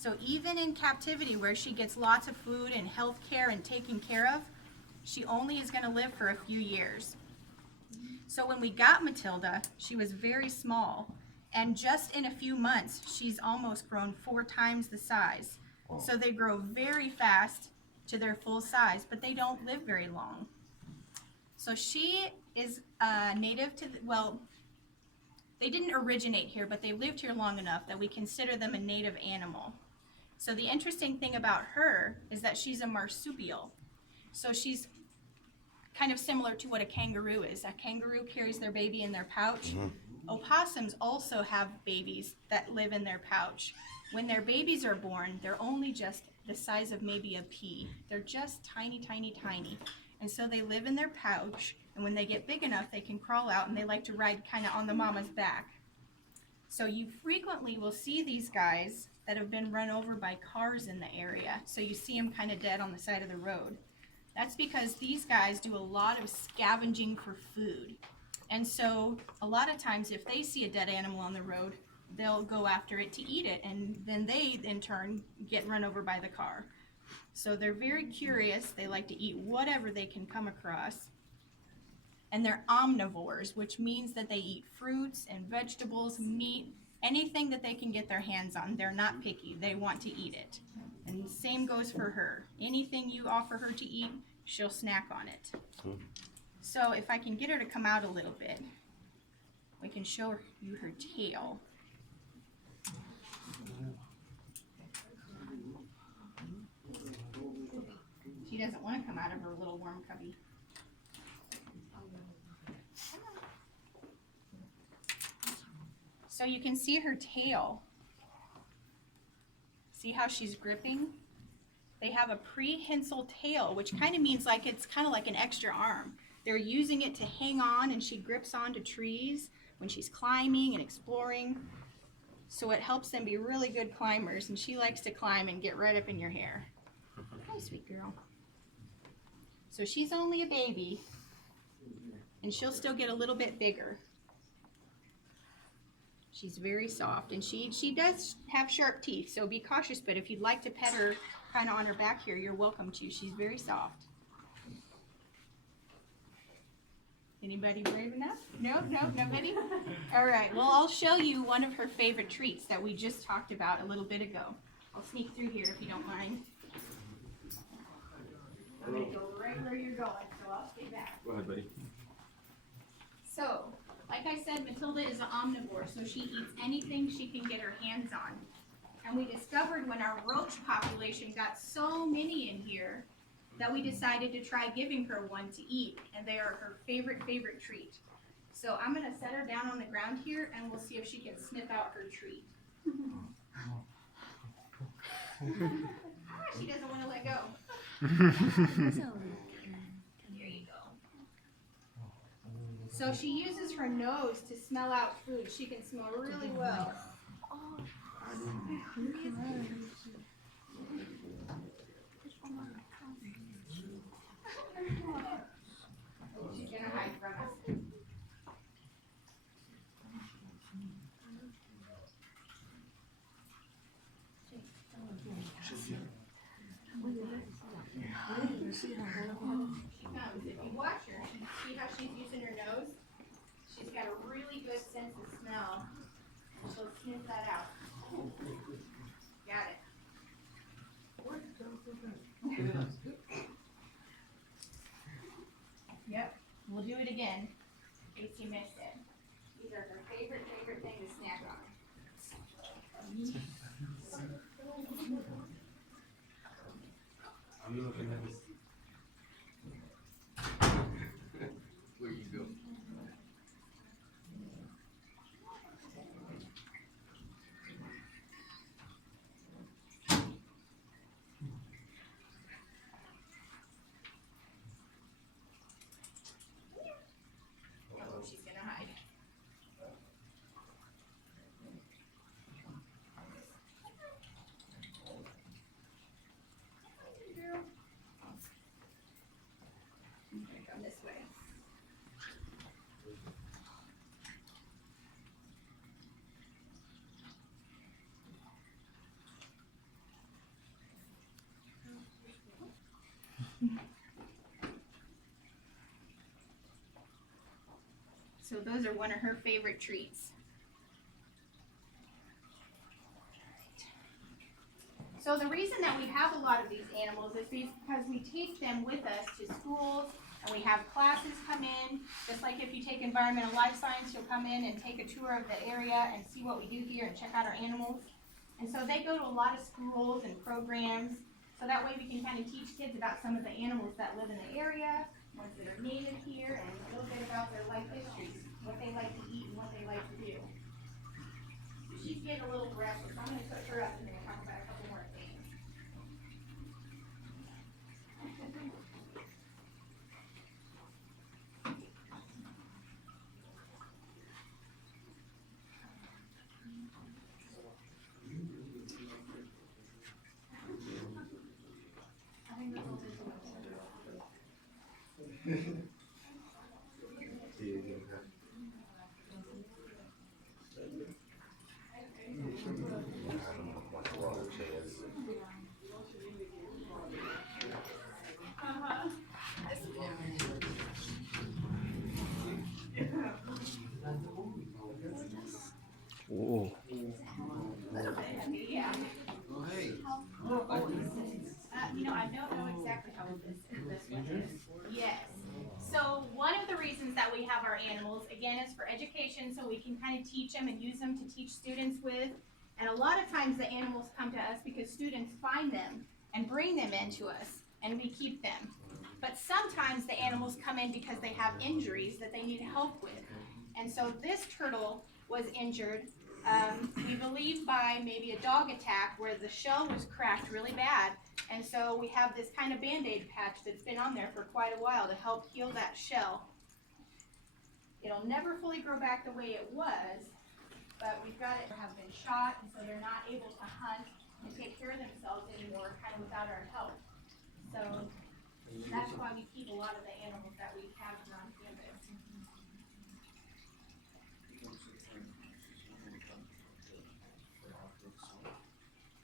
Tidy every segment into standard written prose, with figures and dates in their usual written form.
So even in captivity where she gets lots of food and health care and taken care of, she only is going to live for a few years. So when we got Matilda, she was very small, and just in a few months, she's almost grown 4 times the size. So they grow very fast to their full size, but they don't live very long. So she is native to, well, they didn't originate here, but they lived here long enough that we consider them a native animal. So the interesting thing about her is that she's a marsupial. So she's kind of similar to what a kangaroo is. A kangaroo carries their baby in their pouch. Opossums also have babies that live in their pouch. When their babies are born, they're only just the size of maybe a pea. They're just tiny, tiny, tiny. And so they live in their pouch, and when they get big enough, they can crawl out, and they like to ride kind of on the mama's back. So you frequently will see these guys that have been run over by cars in the area. So you see them kind of dead on the side of the road. That's because these guys do a lot of scavenging for food. And so a lot of times if they see a dead animal on the road, they'll go after it to eat it, and then they in turn get run over by the car. So they're very curious. They like to eat whatever they can come across. And they're omnivores, which means that they eat fruits and vegetables, meat, anything that they can get their hands on. They're not picky. They want to eat it. And the same goes for her. Anything you offer her to eat, she'll snack on it. So if I can get her to come out a little bit, we can show you her tail. She doesn't want to come out of her little warm cubby. So you can see her tail. See how she's gripping? They have a prehensile tail, which kind of means like it's kind of like an extra arm. They're using it to hang on, and she grips onto trees when she's climbing and exploring. So it helps them be really good climbers, and she likes to climb and get right up in your hair. Hi, sweet girl. So she's only a baby, and she'll still get a little bit bigger. She's very soft, and she does have sharp teeth, so be cautious, but if you'd like to pet her kind of on her back here, you're welcome to. She's very soft. Anybody brave enough? No, nobody? All right, well, I'll show you one of her favorite treats that we just talked about a little bit ago. I'll sneak through here if you don't mind. I'm going to go right where you're going, so I'll stay back. Go ahead, buddy. So, like I said, Matilda is an omnivore, so she eats anything she can get her hands on. And we discovered when our roach population got so many in here that we decided to try giving her one to eat, and they are her favorite treat. So I'm going to set her down on the ground here, and we'll see if she can sniff out her treat. She doesn't want to let go. Here you go. So she uses her nose to smell out food. She can smell really well. She's going to hide from us. She comes. If you watch her, see how she's using her nose? She's got a really good sense of smell. She'll sniff that out. Got it. Yep, we'll do it again in case you missed it. These are her favorite thing to snack on. I'm looking at this. Where you go? So those are one of her favorite treats. So the reason that we have a lot of these animals is because we take them with us to schools, and we have classes come in. Just like if you take environmental life science, you'll come in and take a tour of the area and see what we do here and check out our animals. And so they go to a lot of schools and programs, so that way we can kind of teach kids about some of the animals that live in the area, ones that are native here, and a little bit about their life histories, what they like to eat and what they like to do. So she's getting a little restless, so I'm going to put her up and then we'll talk about a couple more things. Oh. Yeah. Oh, hey. I don't know exactly how old this one is. Yes. So one of the reasons that we have our animals, again, is for education, so we can kind of teach them and use them to teach students with. And a lot of times the animals come to us because students find them and bring them into us, and we keep them. But sometimes the animals come in because they have injuries that they need help with. And so this turtle was injured, we believe by maybe a dog attack where the shell was cracked really bad. And so we have this kind of Band-Aid patch that's been on there for quite a while to help heal that shell. It'll never fully grow back the way it was, but we've got it have been shot, and so they're not able to hunt and take care of themselves anymore, kind of without our help. So that's why we keep a lot of the animals that we have around campus.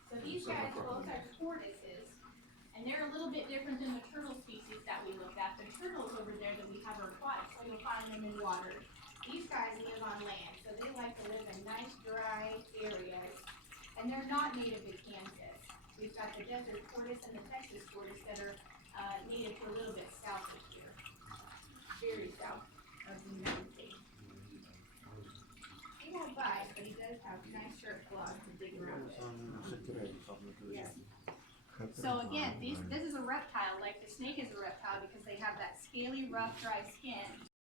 So these guys both are tortoises, and they're a little bit different than the turtle species that we look at. The turtles over there that we have are aquatic, so you'll find them in water. These guys live on land, so they like to live in nice dry areas, and they're not native to Kansas. We've got the desert tortoise and the Texas tortoise that are native to a little bit south of here, very south of the United States. He won't bite, but he does have nice sharp claws to dig around with. Yes. So again, this is a reptile, like the snake is a reptile because they have that scaly, rough, dry skin.